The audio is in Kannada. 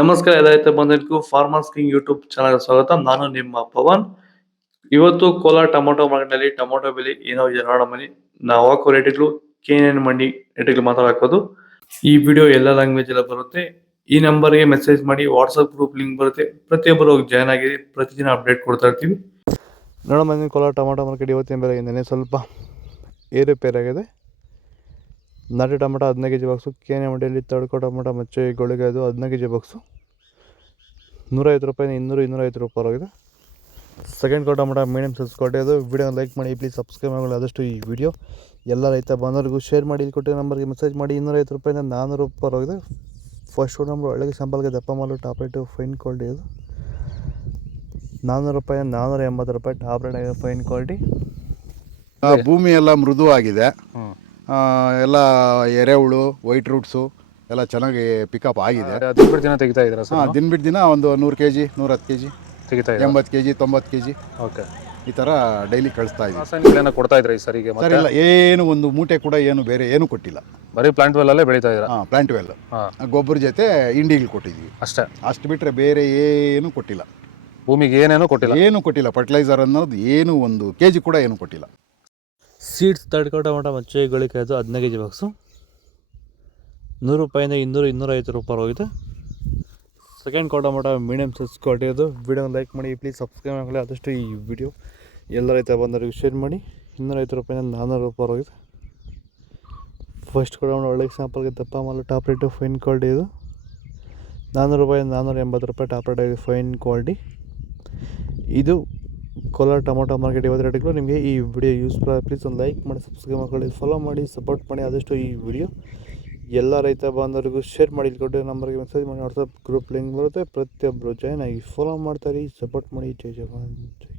ನಮಸ್ಕಾರ ಎಲ್ಲ ರೈತ ಬಂಧುಗಳಿಗೂ ಫಾರ್ಮರ್ಸ್ ಕಿಂಗ್ ಯೂಟ್ಯೂಬ್ ಚಾನಲ್ ಸ್ವಾಗತ. ನಾನು ನಿಮ್ಮ ಪವನ್. ಇವತ್ತು ಕೋಲಾರ ಟೊಮೊಟೊ ಮಾರ್ಕೆಟ್ನಲ್ಲಿ ಟೊಮೊಟೊ ಬೆಲೆ ಏನೋ ಇದೆ ನೋಡೋಣ ಬನ್ನಿ. ನಾವು ಹಾಕೋ ರೇಟ್ಗಳು KNN ಮಂಡಿ ರೇಟ್ಗಳು ಮಾತಾಡೋದು. ಈ ವಿಡಿಯೋ ಎಲ್ಲ ಲ್ಯಾಂಗ್ವೇಜ್ ಎಲ್ಲ ಬರುತ್ತೆ. ಈ ನಂಬರ್ಗೆ ಮೆಸೇಜ್ ಮಾಡಿ, ವಾಟ್ಸಪ್ ಗ್ರೂಪ್ ಲಿಂಕ್ ಬರುತ್ತೆ, ಪ್ರತಿಯೊಬ್ಬರು ಹೋಗಿ ಜಾಯ್ನ್ ಆಗಿ ಪ್ರತಿದಿನ ಅಪ್ಡೇಟ್ ಕೊಡ್ತಾ ಇರ್ತೀವಿ. ನೋಡೋಣ ಬನ್ನಿ, ಕೋಲಾರ ಟೊಮೊಟೊ ಮಾರ್ಕೆಟ್ ಇವತ್ತಿನ ಬೆಲೆ ನೆನೆ ಸ್ವಲ್ಪ ಏರುಪೇರಾಗಿದೆ. ನಾಟಿ ಟೊಮೊಟೊ 15 kg ಬಾಕ್ಸು, KNN ಮಂಡಿಯಲ್ಲಿ ತಡ್ಕೋ ಟೊಮೊಟೊ ಮಚ್ಚೆ ಗೋಳಿಗೆ ಅದು 15 kg ಬಾಕ್ಸು 150 ರೂಪಾಯಿ, 200-250 ರೂಪಾಯಿ ಆಗಿದೆ. ಸೆಕೆಂಡ್ ಕೋ ಟೊಮೊಟೊ ಮೀಡಿಯಮ್ ಸೈಜ್ ಕ್ವಾಲಿಟಿ ಅದು. ವಿಡಿಯೋ ಲೈಕ್ ಮಾಡಿ, ಪ್ಲೀಸ್ ಸಬ್ಸ್ಕ್ರೈಬ್ ಮಾಡಿ. ಆದಷ್ಟು ಈ ವಿಡಿಯೋ ಎಲ್ಲ ರೈತ ಬಂದವರಿಗೂ ಶೇರ್ ಮಾಡಿ. ಇಲ್ಲಿ ಕೊಟ್ಟಿರೋ ನಂಬರ್ಗೆ ಮೆಸೇಜ್ ಮಾಡಿ. 250 ರೂಪಾಯಿಂದ 400 ರೂಪಾಯಿ ಆಗಿದೆ. ಫಸ್ಟ್ ನಂಬರ್ ಒಳಗೆ ಸಂಪಲ್ಗೆ ದಪ್ಪ ಮಾಲು ಟಾಪ್ ರೇಟು ಫೈನ್ ಕ್ವಾಲಿಟಿ ಅದು 400 ರೂಪಾಯಿಂದ 480 ರೂಪಾಯಿ ಟಾಪ್ ರೇಟ್ ಆಗಿದೆ, ಫೈನ್ ಕ್ವಾಲಿಟಿ. ಭೂಮಿ ಎಲ್ಲ ಮೃದುವಾಗಿದೆ. ಎಲ್ಲ ಎರೆಹುಳು, ವೈಟ್ ರೂಟ್ಸು ಎಲ್ಲ ಚೆನ್ನಾಗಿ ಪಿಕಪ್ ಆಗಿದೆ. ದಿನ ಬಿಟ್ಟು ದಿನ ತೆಗಿತಾ ಇದ್ದೀರಾ ಸರ್? ದಿನ ಬಿಟ್ಟು ದಿನ ಒಂದು 100 kg, 110 kg, ತೆಗಿತಾ ಇದ್ದೀರಾ? 80 kg, 90 kg ಓಕೆ. ಈ ಥರ ಡೈಲಿ ಕಳಿಸ್ತಾ ಇದ್ದೀವಿ. ರಾಸಾಯನಿಕಗಳನ್ನ ಕೊಡ್ತಾ ಇದ್ರಾ ಈ ಸರಿಗೆ? ಸರ್ ಇಲ್ಲ, ಏನು ಒಂದು ಮೂಟೆ ಕೂಡ ಏನು ಬೇರೆ ಏನು ಕೊಟ್ಟಿಲ್ಲ. ಬರೀ ಪ್ಲಾಂಟ್ ವೆಲ್ ಅಲ್ಲೇ ಬೆಳೀತಾ ಇದ್ದೀರಾ? ಪ್ಲಾಂಟ್ ವೆಲ್ ಗೊಬ್ಬರ ಜೊತೆ ಇಂಡಿಗಳು ಕೊಟ್ಟಿದ್ದೀವಿ ಅಷ್ಟೇ. ಅಷ್ಟು ಬಿಟ್ಟರೆ ಬೇರೆ ಏನು ಕೊಟ್ಟಿಲ್ಲ. ಭೂಮಿಗೆ ಏನೇನೋ ಕೊಟ್ಟಿಲ್ಲ? ಏನು ಕೊಟ್ಟಿಲ್ಲ. ಫರ್ಟಿಲೈಸರ್ ಅನ್ನೋದು ಏನು 1 kg ಕೂಡ ಏನು ಕೊಟ್ಟಿಲ್ಲ. ಸೀಡ್ಸ್ ತಡ್ಕೋ ಟೊಮೊಟೊ ಮಚ್ಚೆ ಗೋಳಿಗೆ ಅದು 15 kg ಬಾಕ್ಸು 100 ರೂಪಾಯಿಂದ 200-250 ರೂಪಾಯಿ ಹೋಗಿದೆ. ಸೆಕೆಂಡ್ ಕೋ ಟೊಮೊಟೊ ಮೀಡಿಯಮ್ ಸೈಜ್ ಕ್ವಾಲಿಟಿ ಅದು. ವಿಡಿಯೋ ಲೈಕ್ ಮಾಡಿ, ಪ್ಲೀಸ್ ಸಬ್ಸ್ಕ್ರೈಬ್ ಮಾಡಿ. ಆದಷ್ಟು ಈ ವಿಡಿಯೋ ಎಲ್ಲ ರೈತ ಬಂದವರಿಗೂ ಶೇರ್ ಮಾಡಿ. 250 ರೂಪಾಯಿಂದ 400 ರೂಪಾಯಿ ಹೋಗಿದೆ. ಫಸ್ಟ್ ಕೋ ಟೊಮೊಟೊ ಒಳ್ಳೆ ಸ್ಯಾಂಪಲ್ಗೆ ದಪ್ಪ ಮಾಲು ಟಾಪ್ ರೇಟು ಫೈನ್ ಕ್ವಾಲಿಟಿ ಇದು 400 ರೂಪಾಯಿಂದ 480 ರೂಪಾಯಿ ಟಾಪ್ ರೇಟ್ ಆಗಿದೆ, ಫೈನ್ ಕ್ವಾಲಿಟಿ. ಇದು ಕೋಲಾರ ಟೊಮೊಟೊ ಮಾರ್ಕೆಟ್ ಇವತ್ತು ರೇಟ್ಗಳು. ನಿಮಗೆ ಈ ವಿಡಿಯೋ ಯೂಸ್ಫುಲ್ ಆಗಿ ಪ್ಲೀಸ್ ಒಂದು ಲೈಕ್ ಮಾಡಿ, ಸಬ್ಸ್ಕ್ರೈಬ್ ಮಾಡ್ಕೊಳ್ಳಿ, ಫಾಲೋ ಮಾಡಿ, ಸಪೋರ್ಟ್ ಮಾಡಿ. ಆದಷ್ಟು ಈ ವಿಡಿಯೋ ಎಲ್ಲ ರೈತ ಬಾಂಧವರಿಗೂ ಶೇರ್ ಮಾಡಿ. ಇಲ್ಲಿ ಕೊಟ್ಟಿರೋ ನಂಬರ್ಗೆ ಮೆಸೇಜ್ ಮಾಡಿ, ವಾಟ್ಸಪ್ ಗ್ರೂಪ್ ಲಿಂಕ್ ಬರುತ್ತೆ, ಪ್ರತಿಯೊಬ್ಬರು ಜಾಯ್ನ್ ಆಗಿ ಫಾಲೋ ಮಾಡ್ತಾರೆ, ಸಪೋರ್ಟ್ ಮಾಡಿ. ಜೈ ಜವಾನ್ ಜೈ